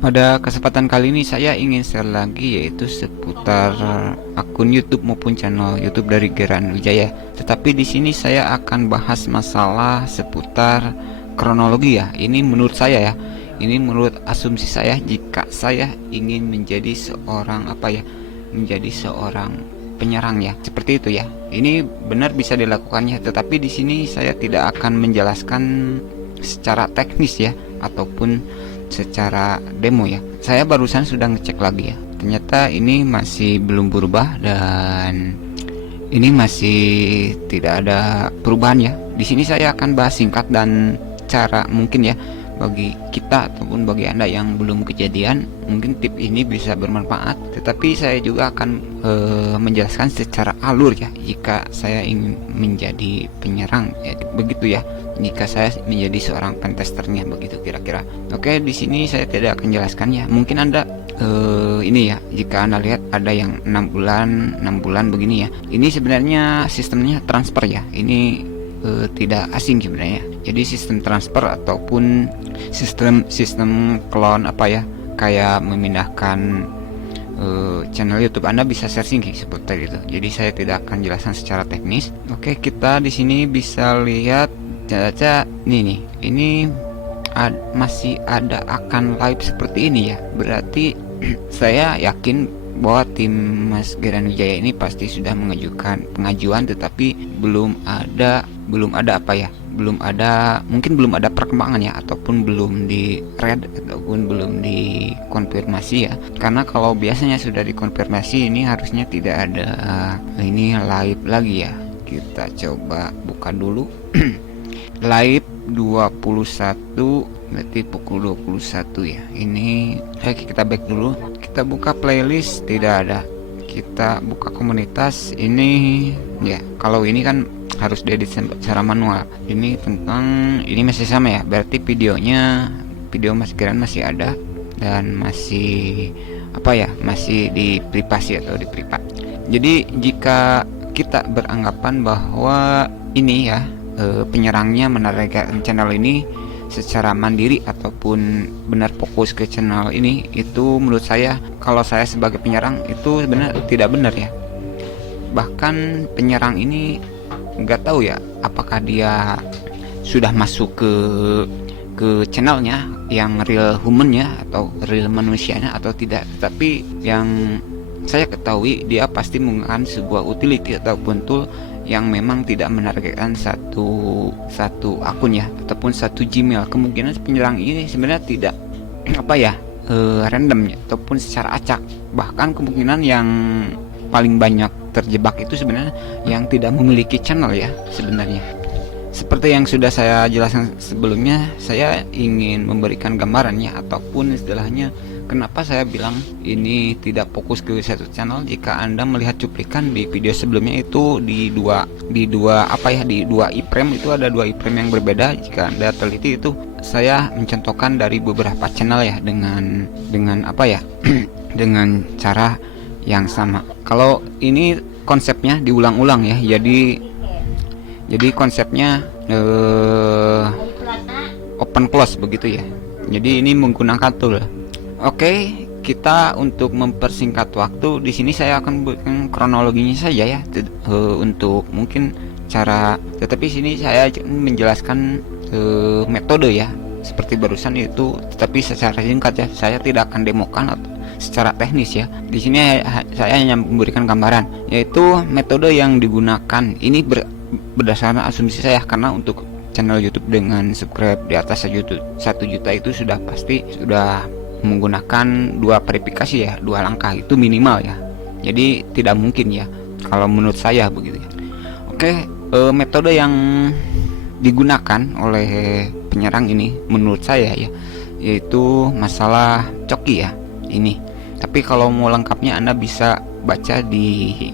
Pada kesempatan kali ini saya ingin share lagi yaitu seputar akun YouTube maupun channel YouTube dari Geran Wijaya. Tetapi di sini saya akan bahas masalah seputar kronologi ya. Ini menurut saya ya. Ini menurut asumsi saya jika saya ingin menjadi seorang menjadi seorang penyerang ya. Seperti itu ya. Ini benar bisa dilakukannya, tetapi di sini saya tidak akan menjelaskan secara teknis ya ataupun secara demo ya. Saya barusan sudah ngecek lagi ya. Ternyata ini masih belum berubah dan ini masih tidak ada perubahan ya. Di sini saya akan bahas singkat dan cara mungkin ya bagi kita ataupun bagi Anda yang belum kejadian, mungkin tip ini bisa bermanfaat. Tetapi saya juga akan menjelaskan secara alur ya jika saya ingin menjadi penyerang ya, begitu ya. Jika saya menjadi seorang pentesternya begitu kira-kira. Oke, di sini saya tidak akan jelaskan ya. Mungkin Anda ini ya, jika Anda lihat ada yang 6 bulan begini ya. Ini sebenarnya sistemnya transfer ya. Ini tidak asing sebenarnya. Jadi sistem transfer ataupun sistem clone kayak memindahkan channel YouTube Anda bisa searching seperti itu. Jadi saya tidak akan jelaskan secara teknis. Oke, kita di sini bisa lihat caca nih. Ini masih ada akan live seperti ini ya. Berarti saya yakin bahwa tim Mas Geran Wijaya ini pasti sudah mengajukan pengajuan, tetapi belum ada mungkin belum ada perkembangan ya, ataupun belum di read ataupun belum dikonfirmasi ya. Karena kalau biasanya sudah dikonfirmasi ini harusnya tidak ada ini live lagi ya. Kita coba buka dulu. Live 21 berarti pukul 21 ya. Ini kita back dulu. Kita buka playlist, tidak ada. Kita buka komunitas, ini ya. Kalau ini kan harus diedit secara manual. Ini masih sama ya. Berarti video Mas Geran masih ada dan masih masih di privasi atau di privat. Jadi jika kita beranggapan bahwa ini ya penyerangnya menargetkan channel ini secara mandiri ataupun benar fokus ke channel ini, itu menurut saya, kalau saya sebagai penyerang itu tidak benar ya. Bahkan penyerang ini nggak tahu ya apakah dia sudah masuk ke channelnya yang real humannya atau real manusianya atau tidak. Tapi yang saya ketahui dia pasti menggunakan sebuah utility ataupun tool yang memang tidak menargetkan satu akun ya ataupun satu Gmail. Kemungkinan penyerang ini sebenarnya tidak random ya, ataupun secara acak. Bahkan kemungkinan yang paling banyak terjebak itu sebenarnya yang tidak memiliki channel ya sebenarnya. Seperti yang sudah saya jelaskan sebelumnya, saya ingin memberikan gambarannya ataupun istilahnya kenapa saya bilang ini tidak fokus ke satu channel. Jika Anda melihat cuplikan di video sebelumnya itu di dua iframe, itu ada dua iframe yang berbeda. Jika Anda teliti itu saya mencontohkan dari beberapa channel ya dengan dengan cara yang sama. Kalau ini konsepnya diulang-ulang ya. Jadi konsepnya open close begitu ya. Jadi ini menggunakan tool. Oke, kita untuk mempersingkat waktu di sini saya akan buatkan kronologinya saja ya untuk mungkin cara. Tetapi sini saya menjelaskan metode ya seperti barusan itu, tetapi secara singkat ya. Saya tidak akan demokan atau secara teknis ya. Di sini saya hanya memberikan gambaran, yaitu metode yang digunakan ini berdasarkan asumsi saya, karena untuk channel YouTube dengan subscribe di atas 1 juta itu sudah pasti sudah menggunakan 2 verifikasi ya, 2 langkah itu minimal ya. Jadi tidak mungkin ya kalau menurut saya begitu ya. Oke, metode yang digunakan oleh penyerang ini menurut saya ya, yaitu masalah coki ya ini. Tapi kalau mau lengkapnya Anda bisa baca di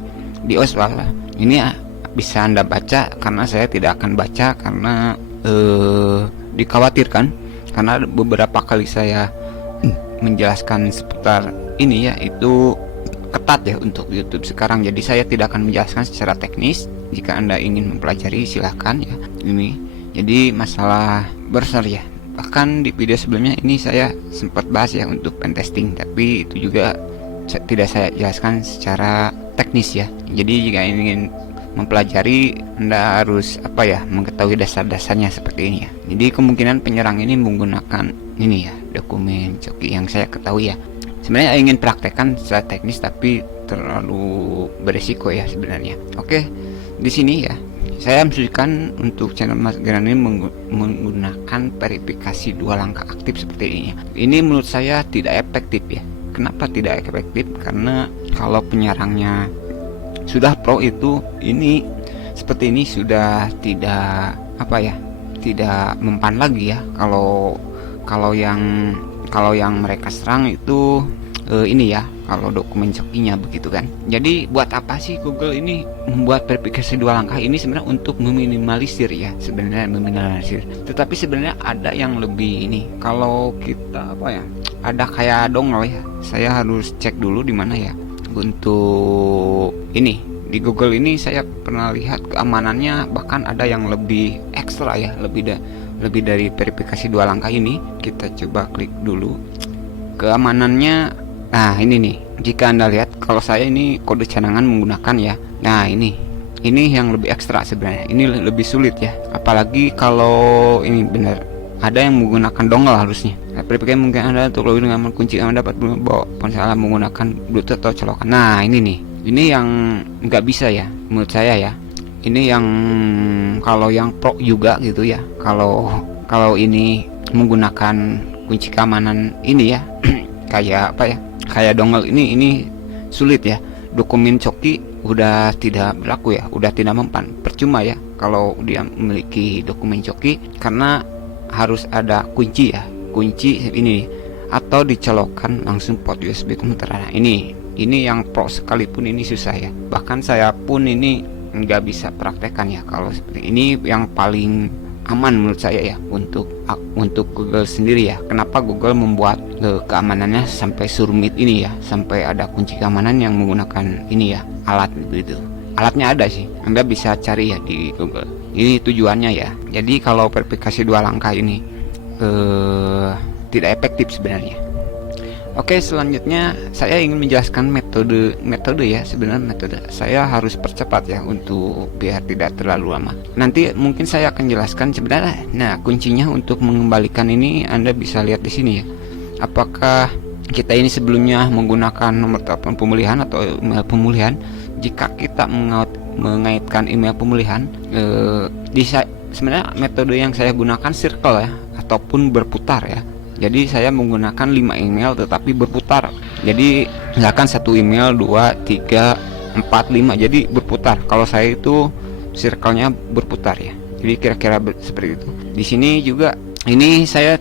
Oswald ini ya, bisa Anda baca, karena saya tidak akan baca karena dikhawatirkan, karena beberapa kali saya menjelaskan seputar ini ya itu ketat ya untuk YouTube sekarang. Jadi saya tidak akan menjelaskan secara teknis. Jika Anda ingin mempelajari silahkan ya ini. Jadi masalah browser ya, Bahkan di video sebelumnya ini saya sempat bahas ya untuk pen testing, tapi itu juga tidak saya jelaskan secara teknis ya. Jadi jika ingin mempelajari, Anda harus mengetahui dasar-dasarnya seperti ini ya. Jadi kemungkinan penyerang ini menggunakan ini ya, dokumen coki yang saya ketahui ya. Sebenarnya ingin praktekkan secara teknis tapi terlalu beresiko ya sebenarnya. Oke, di sini ya saya menunjukkan untuk channel Mas Geran ini menggunakan verifikasi 2 langkah aktif seperti ini. Ini menurut saya tidak efektif ya. Kenapa tidak efektif? Karena kalau penyerangnya sudah pro itu ini seperti ini sudah tidak tidak mempan lagi ya. Kalau yang mereka serang itu ini ya, kalau dokumen cokinya begitu kan. Jadi buat apa sih Google ini membuat verifikasi 2 langkah ini? Sebenarnya untuk meminimalisir ya, tetapi sebenarnya ada yang lebih ini. Kalau kita ada kayak dongel ya, saya harus cek dulu di mana ya. Untuk ini di Google ini saya pernah lihat keamanannya bahkan ada yang lebih ekstra ya, lebih dari verifikasi 2 langkah ini. Kita coba klik dulu keamanannya. Nah ini nih, jika Anda lihat kalau saya ini kode cadangan menggunakan ya. Nah ini yang lebih ekstra sebenarnya, ini lebih sulit ya, apalagi kalau ini benar ada yang menggunakan dongle harusnya. Verifikasi mungkin Anda untuk login dengan kunci Anda dapat bawa ponsel menggunakan Bluetooth atau colokan. Nah ini nih, ini yang nggak bisa ya menurut saya ya. Ini yang kalau yang pro juga gitu ya, kalau ini menggunakan kunci keamanan ini ya kayak dongle ini sulit ya. Dokumen coki udah tidak berlaku ya, udah tidak mempan, percuma ya kalau dia memiliki dokumen coki, karena harus ada kunci ya, kunci ini atau dicolokkan langsung port USB komputer. Nah, ini yang pro sekalipun ini susah ya, bahkan saya pun ini nggak bisa praktekkan ya kalau seperti ini. Yang paling aman menurut saya ya untuk Google sendiri ya. Kenapa Google membuat keamanannya sampai surmit ini ya, sampai ada kunci keamanan yang menggunakan ini ya, alat begitu. Alatnya ada sih, Anda bisa cari ya di Google. Ini tujuannya ya. Jadi kalau verifikasi 2 langkah ini tidak efektif sebenarnya. Oke, selanjutnya saya ingin menjelaskan metode ya. Sebenarnya metode saya harus percepat ya untuk biar tidak terlalu lama. Nanti mungkin saya akan jelaskan sebenarnya. Nah, kuncinya untuk mengembalikan ini Anda bisa lihat di sini ya. Apakah kita ini sebelumnya menggunakan nomor telepon pemulihan atau email pemulihan? Jika kita mengaitkan email pemulihan, sebenarnya metode yang saya gunakan circle ya, ataupun berputar ya. Jadi saya menggunakan 5 email tetapi berputar. Jadi misalkan 1 email 2, 3, 4, 5, jadi berputar. Kalau saya itu circle-nya berputar ya. Jadi kira-kira seperti itu. Di sini juga ini saya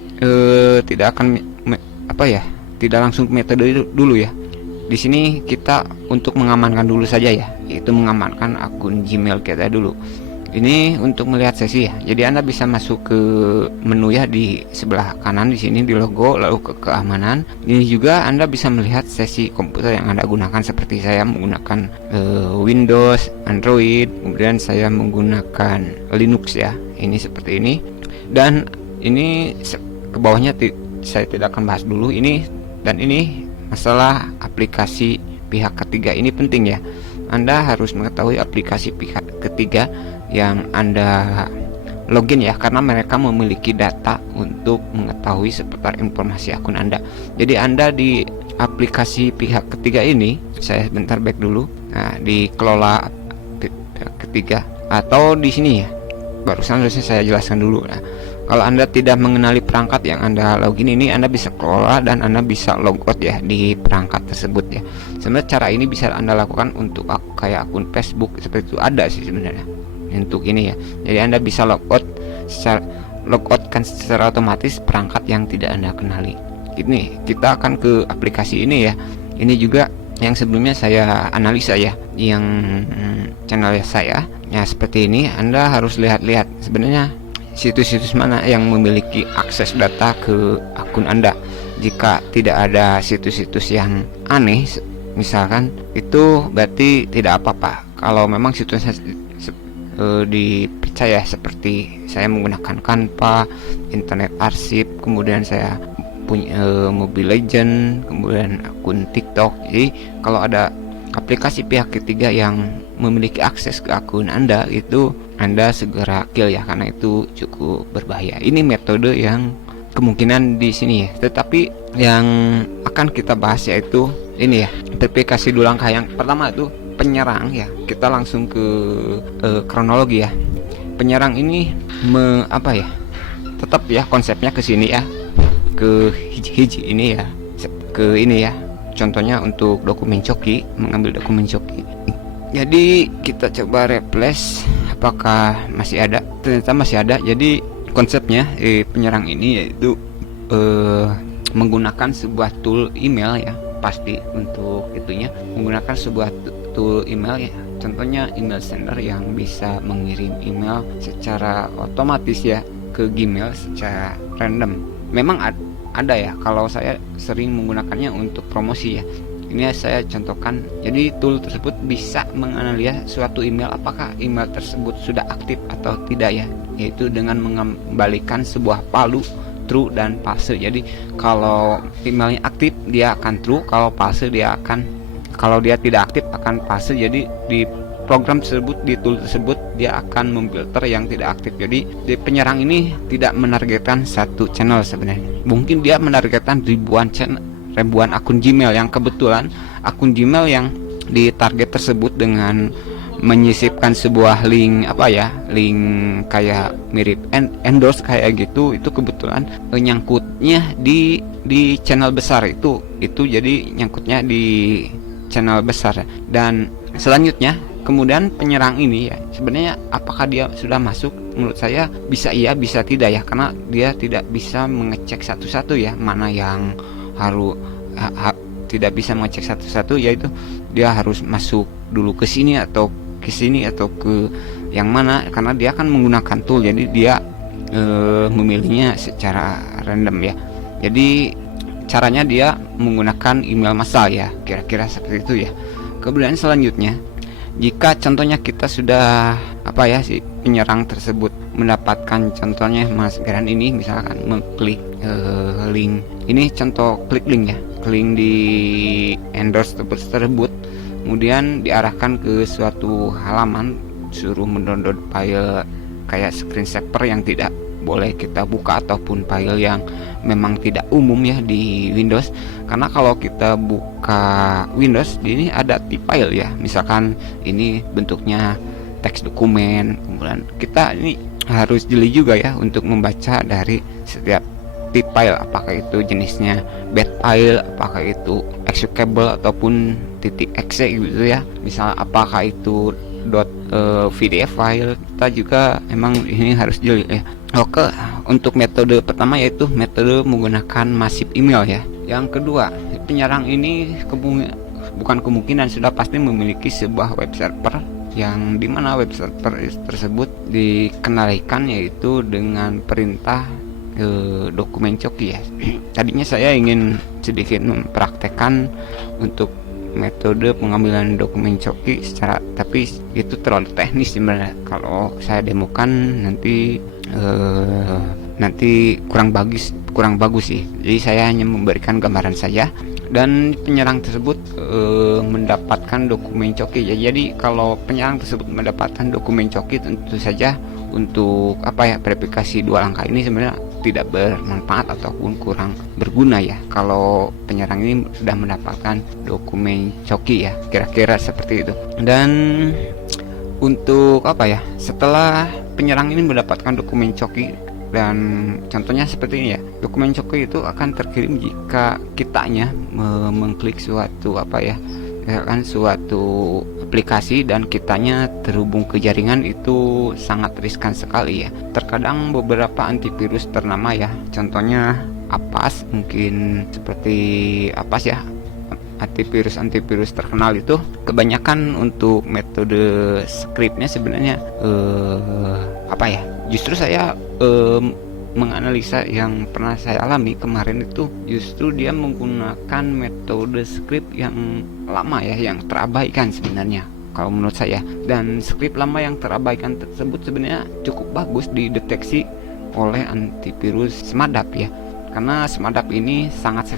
tidak akan tidak langsung metode dulu ya. Di sini kita untuk mengamankan dulu saja ya, yaitu mengamankan akun Gmail kita dulu. Ini untuk melihat sesi ya. Jadi Anda bisa masuk ke menu ya di sebelah kanan di sini di logo, lalu ke keamanan. Ini juga Anda bisa melihat sesi komputer yang Anda gunakan, seperti saya menggunakan Windows, Android, kemudian saya menggunakan Linux ya. Ini seperti ini. Dan ini ke bawahnya saya tidak akan bahas dulu ini. Dan ini masalah aplikasi pihak ketiga, ini penting ya. Anda harus mengetahui aplikasi pihak ketiga yang Anda login ya, karena mereka memiliki data untuk mengetahui seputar informasi akun Anda. Jadi Anda di aplikasi pihak ketiga ini, saya bentar back dulu. Nah, dikelola pihak ketiga atau di sini ya, barusan harusnya saya jelaskan dulu. Nah, kalau Anda tidak mengenali perangkat yang Anda login ini, Anda bisa kelola dan Anda bisa logout ya di perangkat tersebut ya. Sebenarnya cara ini bisa Anda lakukan untuk kayak akun Facebook seperti itu, ada sih sebenarnya untuk ini ya. Jadi Anda bisa logout secara otomatis perangkat yang tidak Anda kenali. Ini kita akan ke aplikasi ini ya. Ini juga yang sebelumnya saya analisa ya, yang channel saya ya. Seperti ini Anda harus lihat-lihat sebenarnya situs-situs mana yang memiliki akses data ke akun Anda. Jika tidak ada situs-situs yang aneh misalkan, itu berarti tidak apa-apa. Kalau memang situsnya di PC ya, seperti saya menggunakan Canva, Internet Archive, kemudian saya punya Mobile Legend, kemudian akun TikTok. Jadi kalau ada aplikasi pihak ketiga yang memiliki akses ke akun Anda, itu Anda segera kill ya, karena itu cukup berbahaya. Ini metode yang kemungkinan di sini ya. Tetapi yang akan kita bahas yaitu ini ya, verifikasi 2 langkah. Yang pertama itu penyerang ya. Kita langsung ke kronologi ya. Penyerang ini tetap ya konsepnya ke sini ya, ke hiji ini ya, ke ini ya. Contohnya untuk dokumen coki, mengambil dokumen coki. Jadi kita coba replace, apakah masih ada? Ternyata masih ada. Jadi konsepnya penyerang ini yaitu menggunakan sebuah tool email ya, pasti untuk itunya menggunakan sebuah tool email ya. Contohnya email sender yang bisa mengirim email secara otomatis ya ke Gmail secara random. Memang ada ya, kalau saya sering menggunakannya untuk promosi ya. Ini saya contohkan. Jadi tool tersebut bisa menganalisa suatu email, apakah email tersebut sudah aktif atau tidak ya, yaitu dengan mengembalikan sebuah palu true dan false. Jadi kalau emailnya aktif dia akan true, kalau false dia akan, kalau dia tidak aktif akan false. Jadi di program tersebut, di tool tersebut, dia akan memfilter yang tidak aktif. Jadi penyerang ini tidak menargetkan satu channel sebenarnya. Mungkin dia menargetkan ribuan akun Gmail, yang kebetulan akun Gmail yang ditarget tersebut dengan menyisipkan sebuah link link kayak mirip endorse kayak gitu, itu kebetulan nyangkutnya di channel besar itu jadi nyangkutnya di channel besar. Dan selanjutnya kemudian penyerang ini ya, sebenarnya apakah dia sudah masuk? Menurut saya bisa iya, bisa tidak ya, karena dia tidak bisa mengecek satu-satu ya, mana yang harus tidak bisa mengecek satu-satu, yaitu dia harus masuk dulu ke sini atau ke sini atau ke yang mana, karena dia akan menggunakan tool, jadi dia memilihnya secara random ya. Jadi caranya dia menggunakan email massal ya, kira-kira seperti itu ya. Kemudian selanjutnya, jika contohnya kita sudah si penyerang tersebut mendapatkan, contohnya Mas Geran ini misalkan mengklik link ini, contoh klik link ya, link di endorse tersebut, kemudian diarahkan ke suatu halaman, suruh mendownload file kayak screensaver yang tidak boleh kita buka, ataupun file yang memang tidak umum ya di Windows. Karena kalau kita buka Windows, ini ada tip file ya, misalkan ini bentuknya teks dokumen, kemudian kita ini harus jeli juga ya untuk membaca dari setiap tip file, apakah itu jenisnya bat file, apakah itu executable ataupun .exe gitu ya, misal apakah itu .pdf file, kita juga emang ini harus jeli ya. Oke, untuk metode pertama yaitu metode menggunakan massive email ya. Yang kedua, penyerang ini bukan kemungkinan, sudah pasti memiliki sebuah web server, yang dimana web server tersebut dikendalikan yaitu dengan perintah dokumen coki ya. Tadinya saya ingin sedikit mempraktekkan untuk metode pengambilan dokumen coki tapi itu terlalu teknis sebenarnya. Kalau saya demokan nanti kurang bagus sih. Jadi saya hanya memberikan gambaran saja, dan penyerang tersebut mendapatkan dokumen coki ya. Jadi kalau penyerang tersebut mendapatkan dokumen coki, tentu saja untuk verifikasi 2 langkah ini sebenarnya tidak bermanfaat ataupun kurang berguna ya, kalau penyerang ini sudah mendapatkan dokumen coki ya, kira-kira seperti itu. Dan untuk setelah penyerang ini mendapatkan dokumen coki, dan contohnya seperti ini ya, dokumen coki itu akan terkirim jika kitanya mengklik suatu suatu aplikasi dan kitanya terhubung ke jaringan, itu sangat riskan sekali ya. Terkadang beberapa antivirus ternama ya, contohnya Avast, mungkin seperti Avast ya, antivirus terkenal itu kebanyakan untuk metode scriptnya sebenarnya justru saya menganalisa yang pernah saya alami kemarin itu, justru dia menggunakan metode script yang lama ya, yang terabaikan sebenarnya. kalau menurut saya. Dan skrip lama yang terabaikan tersebut sebenarnya cukup bagus dideteksi oleh antivirus Smartap ya, karena Smartap ini sangat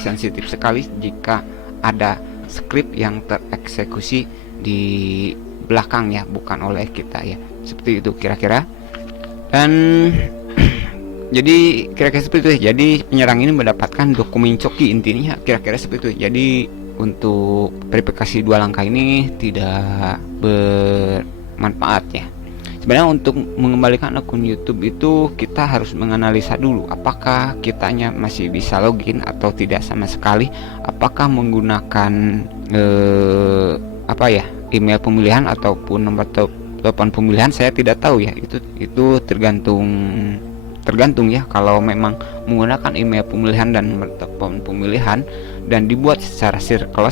sensitif sekali jika ada skrip yang tereksekusi di belakang ya, bukan oleh kita ya, seperti itu kira-kira. Dan jadi kira-kira seperti itu. Jadi penyerang ini mendapatkan dokumen coki, intinya kira-kira seperti itu. Jadi untuk verifikasi 2 langkah ini tidak bermanfaat ya. Sebenarnya untuk mengembalikan akun YouTube itu kita harus menganalisa dulu apakah kitanya masih bisa login atau tidak sama sekali, apakah menggunakan email pemilihan ataupun nomor telepon pemilihan. Saya tidak tahu ya, itu tergantung ya. Kalau memang menggunakan email pemilihan dan nomor telepon pemilihan dan dibuat secara circle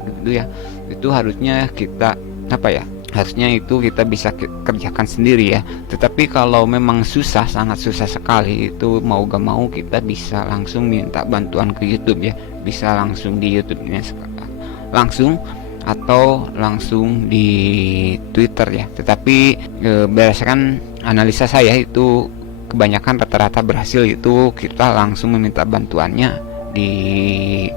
gitu ya, itu harusnya kita harusnya itu kita bisa kerjakan sendiri ya. Tetapi kalau memang sangat susah sekali, itu mau gak mau kita bisa langsung minta bantuan ke YouTube ya, bisa langsung di YouTube-nya langsung atau langsung di Twitter ya. Tetapi berdasarkan analisa saya itu kebanyakan rata-rata berhasil itu kita langsung meminta bantuannya di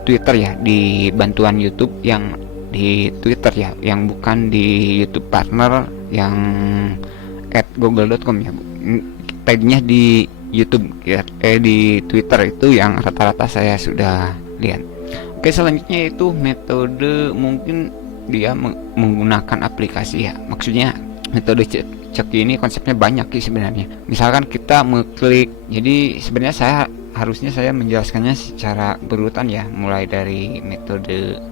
Twitter ya, di bantuan YouTube yang di Twitter ya, yang bukan di YouTube partner yang @google.com ya. Tagnya di YouTube ya, di Twitter itu yang rata-rata saya sudah lihat. Oke, selanjutnya itu metode, mungkin dia menggunakan aplikasi ya. Maksudnya metode cek ini konsepnya banyak sih sebenarnya. Misalkan kita mengklik, jadi sebenarnya harusnya saya menjelaskannya secara berurutan ya, mulai dari metode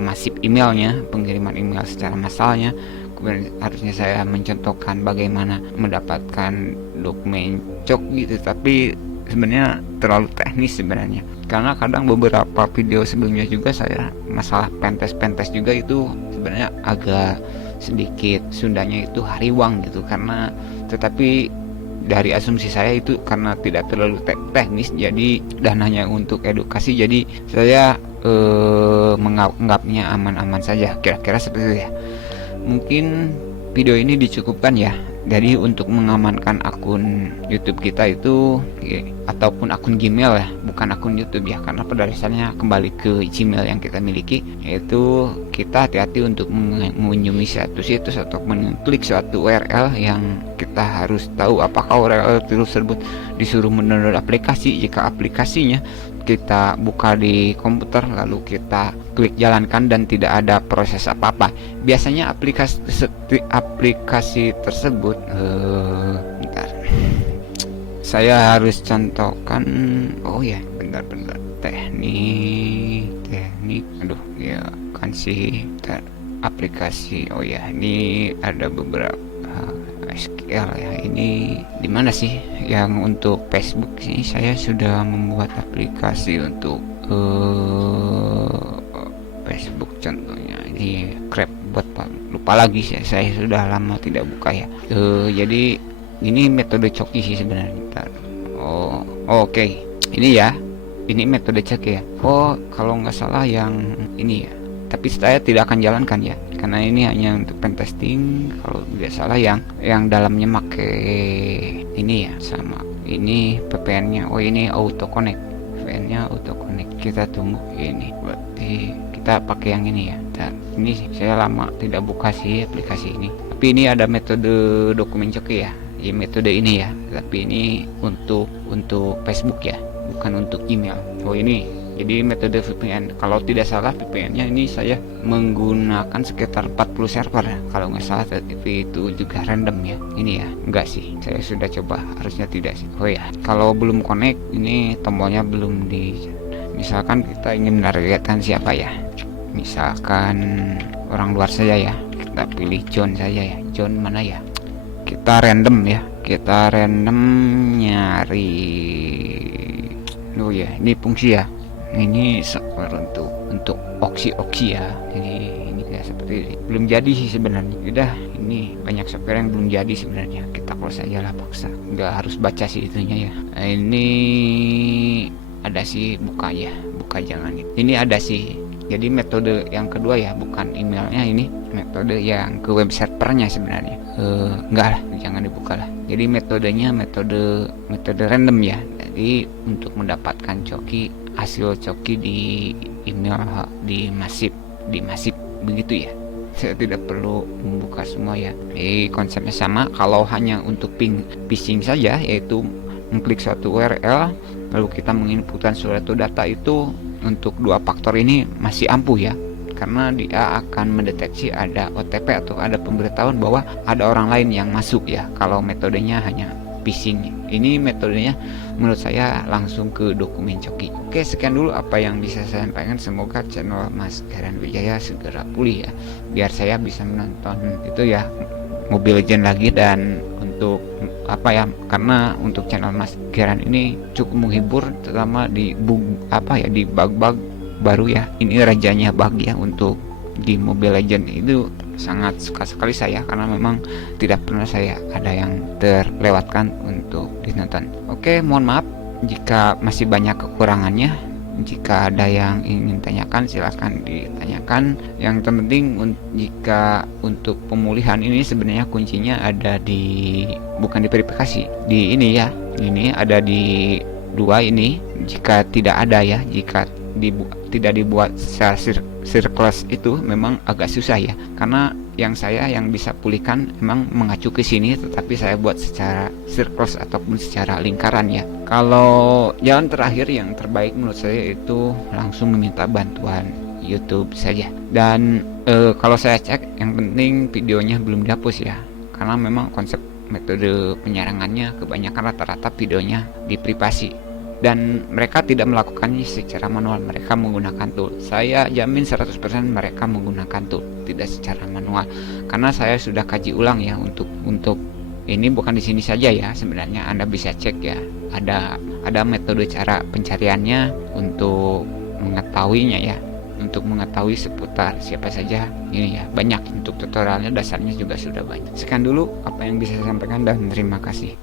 masif emailnya, pengiriman email secara massalnya. Kemudian harusnya saya mencontohkan bagaimana mendapatkan dokumen cok gitu, tapi sebenarnya terlalu teknis sebenarnya, karena kadang beberapa video sebelumnya juga saya masalah pentes juga itu sebenarnya agak sedikit Sundanya itu hariwang gitu, karena tetapi dari asumsi saya itu karena tidak terlalu teknis, jadi dan hanya untuk edukasi, jadi saya menganggapnya aman-aman saja, kira-kira seperti itu ya. Mungkin video ini dicukupkan ya. Jadi untuk mengamankan akun YouTube kita itu ataupun akun Gmail ya, bukan akun YouTube ya, karena pada dasarnya kembali ke Gmail yang kita miliki, yaitu kita hati-hati untuk mengunjungi suatu situs atau mengklik suatu URL yang kita harus tahu apakah URL tersebut disuruh mendownload aplikasi. Jika aplikasinya kita buka di komputer lalu kita klik jalankan dan tidak ada proses apa-apa, biasanya aplikasi tersebut bentar, saya harus contohkan. Oh ya, bentar, teknik aduh ya kan sih, aplikasi. Oh ya, ini ada beberapa SQL ya. Ini di mana sih yang untuk Facebook sih? Saya sudah membuat aplikasi untuk Facebook contohnya. Ini Crapbot, lupa lagi saya sudah lama tidak buka ya. Jadi ini metode coki sih sebenarnya. Oke. Ini ya. Ini metode cek ya. Oh, kalau nggak salah yang ini ya. Tapi saya tidak akan jalankan ya, karena ini hanya untuk pentesting. Kalau tidak salah yang dalamnya pakai ini ya, sama ini VPN-nya. Oh, ini auto connect, VPN-nya auto connect. Kita tunggu ini, berarti kita pakai yang ini ya. Dan ini saya lama tidak buka sih aplikasi ini. Tapi ini ada metode dokumen coki ya, metode ini ya. Tapi ini untuk Facebook ya, bukan untuk email. Oh, ini jadi metode VPN. Kalau tidak salah VPN-nya ini saya menggunakan sekitar 40 server ya, kalau nggak salah. Tapi itu juga random ya. Ini ya, enggak sih, saya sudah coba, harusnya tidak sih. Oh ya, kalau belum connect, ini tombolnya belum di. Misalkan kita ingin menargetkan siapa ya, misalkan orang luar saja ya, kita pilih John saja ya. John mana ya, kita random ya, kita random nyari. Oh ya, ini fungsi ya. Ini software untuk oksi ya. Jadi ini kayak seperti ini. Belum jadi sih sebenarnya. Udah, ini banyak software yang belum jadi sebenarnya. Kita close aja lah, paksa. Nggak harus baca sih itunya ya. Ini ada sih, buka ya, buka jangan. Ini ada sih Jadi metode yang kedua ya, bukan emailnya, ini metode yang ke web servernya sebenarnya. Enggak lah, jangan dibuka lah. Jadi metodenya metode random ya. Jadi untuk mendapatkan coki, hasil coki di email, di masif begitu ya. Saya tidak perlu membuka semua ya. Jadi konsepnya sama. Kalau hanya untuk phishing saja, yaitu mengklik suatu URL lalu kita menginputkan suatu data, itu untuk 2 faktor ini masih ampuh ya, karena dia akan mendeteksi ada OTP atau ada pemberitahuan bahwa ada orang lain yang masuk ya. Kalau metodenya hanya phishing, ini metodenya menurut saya langsung ke dokumen coki. Oke, sekian dulu apa yang bisa saya sampaikan. Semoga channel Mas Geran Wijaya segera pulih ya, biar saya bisa menonton itu ya, Mobile Legends lagi. Dan untuk karena untuk channel Mas Geran ini cukup menghibur, terutama di bug baru ya. Ini rajanya bug ya untuk di Mobile Legends, itu sangat suka sekali saya, karena memang tidak pernah saya ada yang terlewatkan untuk ditonton. Oke, mohon maaf jika masih banyak kekurangannya. Jika ada yang ingin tanyakan, silahkan ditanyakan. Yang terpenting, jika untuk pemulihan ini sebenarnya kuncinya ada bukan di verifikasi, di ini ya, ini ada di 2 ini. Jika tidak ada ya, jika tidak dibuat secara circles, itu memang agak susah ya, karena yang bisa pulihkan memang mengacu ke sini, tetapi saya buat secara circles ataupun secara lingkaran ya. Kalau jalan terakhir yang terbaik menurut saya itu langsung meminta bantuan YouTube saja. Dan kalau saya cek, yang penting videonya belum dihapus ya, karena memang konsep metode penyerangannya kebanyakan rata-rata videonya di privasi, dan mereka tidak melakukannya secara manual, mereka menggunakan tool. Saya jamin 100% mereka menggunakan tool, tidak secara manual, karena saya sudah kaji ulang ya. Untuk ini bukan di sini saja ya, sebenarnya Anda bisa cek ya, ada metode cara pencariannya untuk mengetahuinya ya, untuk mengetahui seputar siapa saja ini ya, banyak. Untuk tutorialnya, dasarnya juga sudah banyak. Sekian dulu apa yang bisa saya sampaikan, dan terima kasih.